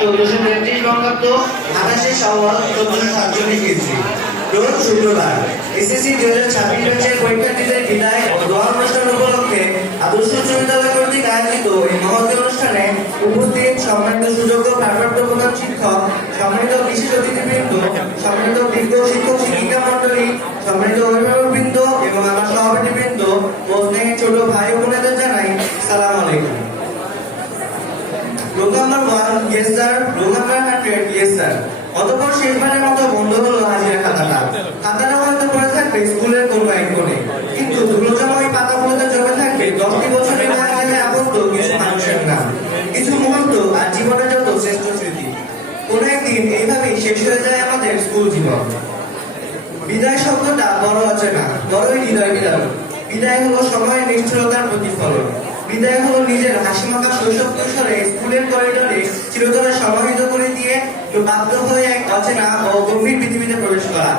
1433 বঙ্গাব্দ 28 শাওয়াল 1447 ইংরেজি। রোজ শুক্রবার। এসএসসি 2026 ব্যাচের পরীক্ষার্থীদের বিদায় ও দোয়া অনুষ্ঠান উপলক্ষে আদর্শ উচ্চ বিদ্যালয় কর্তৃক আয়োজিত এই মহতী অনুষ্ঠানে উপস্থিত সম্মানিত সুযোগ্য ভারপ্রাপ্ত প্রধান শিক্ষক, সম্মানিত বিশেষ অতিথিবৃন্দ, সম্মানিত বিজ্ঞ শিক্ষক শিক্ষিকা মন্ডলী, সম্মানিত অভিভাবকবৃন্দ এবং আমার সহপাঠীবৃন্দ ও স্নেহের ছোট ভাই বোনেদের জানাই সালাম আলাইকুম। Roll number 1, yes sir. Roll number 100, yes sir. অতঃপর শেষবারের মতো বন্ধ হলো হাজিরা খাতাটা। খাতাটা হয়তো পড়ে থাকবে স্কুলের কোনো এক কোণে, কিন্তু ধুলোজমা ওই পাতাগুলোতে জমে থাকবে 10টি বছরের আগে আবদ্ধ কিছু মানুষের নাম, কিছু মুহূর্ত আর জীবনের যত শ্রেষ্ঠ স্মৃতি। কোনো একদিন এইভাবেই শেষ হয়ে যায় আমাদের স্কুল জীবন। বিদায় শব্দটা বড় অচেনা, বড়ই হৃদয় বিদারক। বিদায় হলো সময়ের নিষ্ঠুরতার প্রতিফলন। বিদায় হলো নিজের হাসিমাখা শৈশব কৈশোরে স্কুলের করিডোরে চিরতরে সমাহিত করে দিয়ে বাধ্য হয়ে এক অচেনা ও গভীর পৃথিবীতে প্রবেশ করা।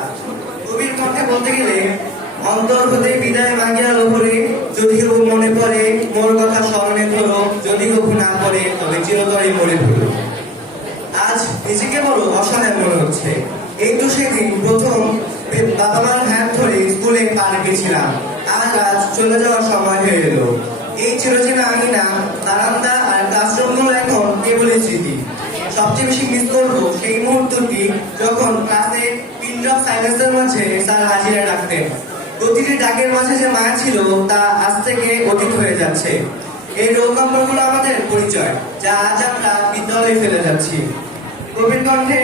কবির কণ্ঠে বলতে গেলে, অন্তর হতে বিদায় মাগিয়া লোহরে, যদিও মনে পড়ে মোর কথা স্মরণে ধরো, যদিও না পড়ে তবে চিরতরে মরে ধরো। আজ নিজেকে বড় অসহায় মনে হচ্ছে। এই তো সেদিন প্রথম বাবা মার হাত ধরে স্কুলে পা রেখেছিলাম। আজ চলে যাওয়ার সময় হয়ে এলো। এই চিরচেনা আঙিনা, বারান্দা আর ক্লাসরুমগুলো এখন কেবলই স্মৃতি। সবচেয়ে বেশি মিস করবো সেই মুহূর্তটি যখন ক্লাসে পিন ড্রপ সাইলেন্সের মাঝে স্যার হাজিরা ডাকতেন। প্রতিটি ডাকের মাঝে যে মায়া ছিল তা আজ থেকে অতীত হয়ে যাচ্ছে। এই রোল নম্বরগুলো আমাদের পরিচয়, যা আজ আমরা বিদ্যালয়ে ফেলে যাচ্ছি। কবির কণ্ঠে,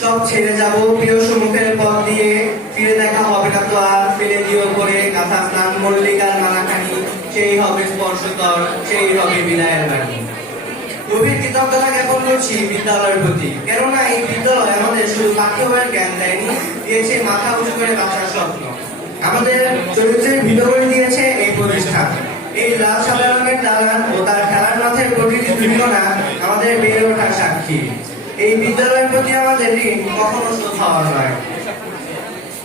সব ছেড়ে যাব প্রিয় সম্মুখের পথ দিয়ে, ফিরে দেখা হবে না তো আর, ফেলে দিও করে কাঁথা স্নান মল্লিকার মালাখানি, সেই হবে স্পর্শতর, সেই হবে বিদায়ের বাণী। গভীর কৃতজ্ঞতা জ্ঞাপন করছি বিদ্যালয়ের প্রতি, কেননা এই বিদ্যালয় আমাদের শুধু পাঠ্য বইয়ের জ্ঞান দেয়নি, দিয়েছে মাথা উঁচু করে বাঁচার স্বপ্ন। আমাদের চরিত্রের ভিতর করে দিয়েছে এই প্রতিষ্ঠান। এই লাল সাদা রঙের দালান ও তার খেলার মাঠের প্রতিটি দুর্ঘটনা আমাদের বেড়ে ওঠার সাক্ষী। এই বিদ্যালয়ের প্রতি আমাদের ঋণ কখনো শোধ হওয়ার নয়।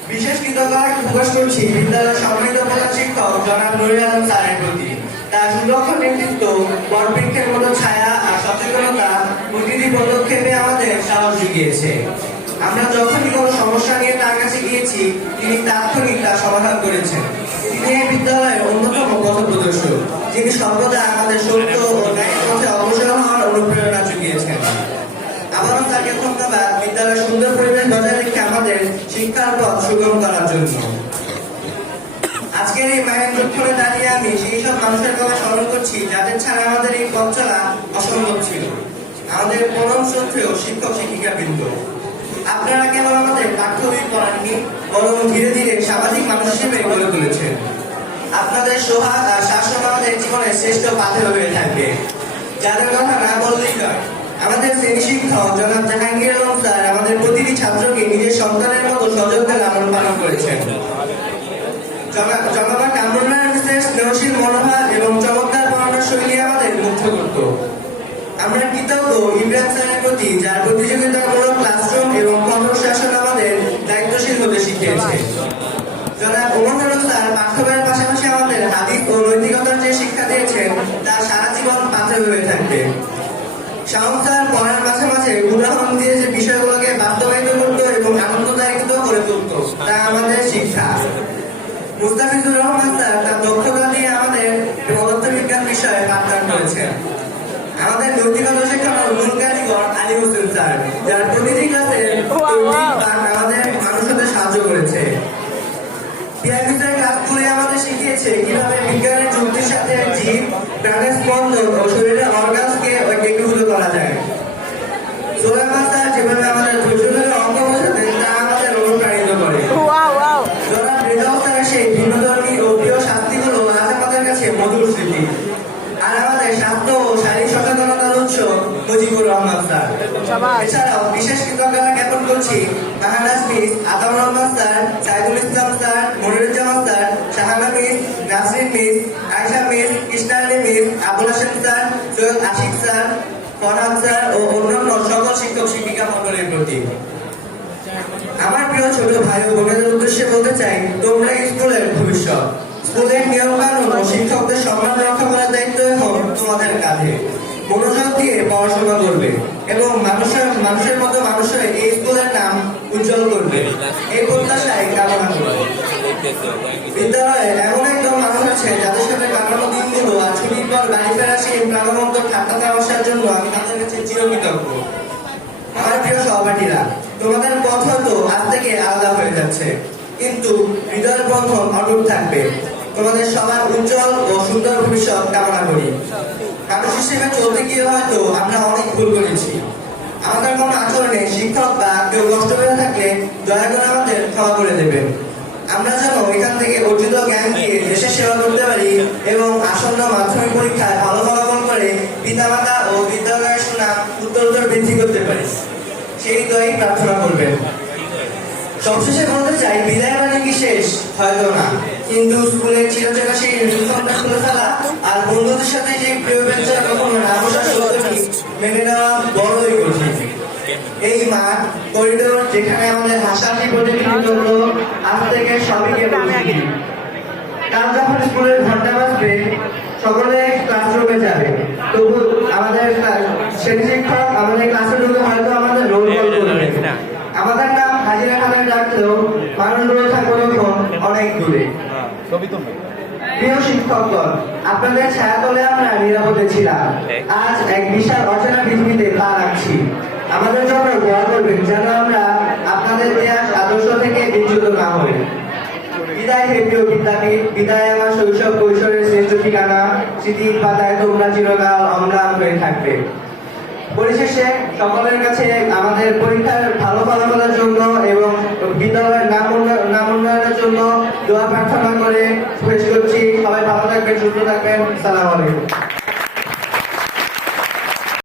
বিশেষ কৃতজ্ঞতা প্রকাশ করছি বিদ্যালয়ের সম্মানিত প্রধান শিক্ষক জনাব নুরুল আলম স্যারের প্রতি। তার সুদক্ষ নেতৃত্ব, বটবৃক্ষের মতো ছায়া আর সচেতনতা প্রতিটি পদক্ষেপে আমাদের সাহস জুগিয়েছে। আমরা যখনই কোনো সমস্যা নিয়ে তার কাছে গিয়েছি, তিনি তাৎক্ষণিক তা সমাধান করেছেন। তিনি এই বিদ্যালয়ের অন্যতম পথপ্রদর্শক, যিনি সর্বদা আমাদের সত্য ও ন্যায়ের পথে অগ্রসর হওয়ার অনুপ্রেরণা জুগিয়েছেন। আবারও তাকে ধন্যবাদ বিদ্যালয়ের সুন্দর পরিবেশ বজায় রেখে আমাদের শিক্ষার পথ সুগম করার জন্য। আজকের এই মায়ের লক্ষ্যে দাঁড়িয়ে আমি সেই সব মানুষের কথা স্মরণ করছি যাদের ছাড়া আমাদের এই পথ চলা অসম্ভব ছিল। আমাদের পরম শ্রদ্ধেয় শিক্ষক শিক্ষিকা বৃন্দ, আপনারা কেবল আমাদের পাঠ্য বই পড়াননি, বরং ধীরে ধীরে সামাজিক মানুষ হিসেবে গড়ে তুলেছেন। আপনাদের সোহাগ আর শাসন আমাদের জীবনের শ্রেষ্ঠ পাথেয় হয়ে থাকবে, যাদের কথা না বললেই নয়। আমাদের শ্রেণী শিক্ষক জনাব জাহাঙ্গীর আলম স্যার আমাদের প্রতিটি ছাত্রকে নিজের সন্তানের মতো সযত্নে লালন পালন করেছেন। জনাবা কামরুল্লাহ মিসের স্নেহশীল মনোভাব এবং চমৎকার পড়ানোর শৈলী আমাদের মুগ্ধ করত। আমরা কৃতজ্ঞ ইমরান স্যারের প্রতি, যার প্রতিযোগিতামূলক ক্লাসরুম এবং কঠোর শাসন আমাদের দায়িত্বশীল হতে শিখিয়েছে। জনাব ওমর ফারুক স্যার পাঠ্য বইয়ের পাশাপাশি আমাদের হাদিস ও নৈতিকতার যে শিক্ষা দিয়েছেন তা সারা জীবন পাথে হয়ে থাকবে। শাওন স্যার পড়ার মাঝে মাঝে উদাহরণ দিয়ে যে বিষয়গুলোকে বাস্তবায়িত করত এবং আনন্দদায়ক করে তুলত, তা আমাদের শিক্ষা। মুস্তাফিজুর রহমান স্যার তার দক্ষতা দিয়ে আমাদের পদার্থবিজ্ঞান বিষয়ে পাঠদান করেছেন। আমাদের নৈতিকতা শেখানোর মূল কারিগর আলী হোসেন স্যার, যার প্রতিটি ক্লাসে আমাদের মানুষদের সাহায্য করেছে। পিয়ার ক্লাস করে আমাদের শিখিয়েছে কিভাবে বিজ্ঞানের যুক্তির সাথে জীব, প্রাণের স্পন্দন ও শরীরের অর্গানসকে একীভূত করা যায়। সোলাইমান স্যার যেভাবে আমাদের ধৈর্যের অঙ্ক বোঝাতেন তা আমাদের অনুপ্রাণিত করে। জনাব রেজাউল স্যারের সেই ভিন্নধর্মী ও প্রিয় শাস্তিগুলো আজ আমাদের কাছে মধুর স্মৃতি। আর আমাদের স্বাস্থ্য ও শারীরিক সচেতনতার উৎস মুজিবুর রহমান স্যার। এছাড়াও বিশেষ কৃতজ্ঞতা জ্ঞাপন করছি Maharaj miss Ataur Rahman sir, Saidul Islam sir, Moniruzzaman sir, Shahana miss, Nasrin miss, Ayesha miss, Krishna Ali miss, Abul Hashem sir, Syed Ashiq sir, Farhad sir ও অন্যান্য সকল শিক্ষক শিক্ষিকা মণ্ডলীর প্রতি। আমার প্রিয় ছোট ভাই ও বোনেদের উদ্দেশ্যে বলতে চাই, তোমরা স্কুলের ভবিষ্যৎ। স্কুলের নিয়ম কানুন ও শিক্ষকদের সম্মান রক্ষা করার দায়িত্ব এখন তোমাদের কাঁধে। মনোযোগ দিয়ে পড়াশোনা করবে এবং মানুষের মতো মানুষ হয়ে এই স্কুলের নাম উজ্জ্বল করবে, এই প্রত্যাশায় কামনা করবে। বিদ্যালয়ে এমন একদম মানুষ আছে যাদের সাথে কাটানো দিনগুলো আর ছুটির পর বাড়ি ফেরা সেই প্রাণবন্ত ঠাট্টা তামাশার জন্য আমি তাদের কাছে চিরকৃতজ্ঞ। আমার প্রিয় সহপাঠীরা, তোমাদের পথ হয়তো আজ থেকে আলাদা হয়ে যাচ্ছে, কিন্তু হৃদয়ের বন্ধন অটুট থাকবে। তোমাদের সবার উজ্জ্বল ও সুন্দর ভবিষ্যৎ কামনা করি। মানুষ হিসেবে চলতে গিয়ে হয়তো আমরা অনেক ভুল করেছি। আমাদের কোনো আচরণে শিক্ষক বা কেউ কষ্ট পেয়ে থাকলে দয়া করে আমাদের ক্ষমা করে দেবেন। আমরা যেন এখান থেকে অর্জিত জ্ঞান দিয়ে দেশের সেবা করতে পারি এবং আসন্ন মাধ্যমিক পরীক্ষায় ভালো ফলাফল করে পিতামাতা ও বিদ্যালয়ের সুনাম উত্তরোত্তর বৃদ্ধি করতে পারি, সেই দোয়াই প্রার্থনা করবেন। সবশেষে বলতে চাই, বিদায় মানে কি শেষ? হয়তো না, কিন্তু স্কুলের চিরচেনা সেই ইউনিফর্মটা খুলে ফেলা আর বন্ধুদের সাথে যে প্রিয় বেঞ্চের কখনো না বসার সত্যি মেনে নেওয়া বড়ই কঠিন। এই মাঠ, করিডোর যেখানে আমাদের হাসাহাসি প্রতিনিধিত্ব হলো, আজ থেকে সবাইকে কাল যখন স্কুলের ঘন্টা বাজবে সকলে ক্লাসরুমে যাবে, তবু আমাদের শ্রেণী শিক্ষক আমাদের ক্লাসে ঢুকে হয়তো আমাদের রোল কল করবে। আমাদের নাম হাজিরা খাতায় ডাকলেও মানুষগুলো থাকবে তখন অনেক দূরে। প্রিয় শিক্ষকগণ, আপনাদের ছায়াতলে আমরা নিরাপদে ছিলাম। আজ এক বিশাল অচেনা পৃথিবীতে পা রাখছি। আমাদের জন্য দোয়া করবেন যেন আমরা আপনাদের দেয়া আদর্শ থেকে বিচ্যুত না হই। বিদায় হে প্রিয় বিদ্যাপীঠ, বিদায় আমার শৈশব কৈশোরের শ্রেষ্ঠ ঠিকানা। স্মৃতির পাতায় তোমরা চিরকাল অম্লান হয়ে থাকবে। পরিশেষে সকলের কাছে আমাদের পরীক্ষার ভালো ফলাফলের জন্য এবং বিদ্যালয়ের নাম উন্নয়নের জন্য দোয়া প্রার্থনা করে শেষ করছি। সবাই ভালো থাকবেন, সুস্থ থাকবেন। সালাম আলাইকুম।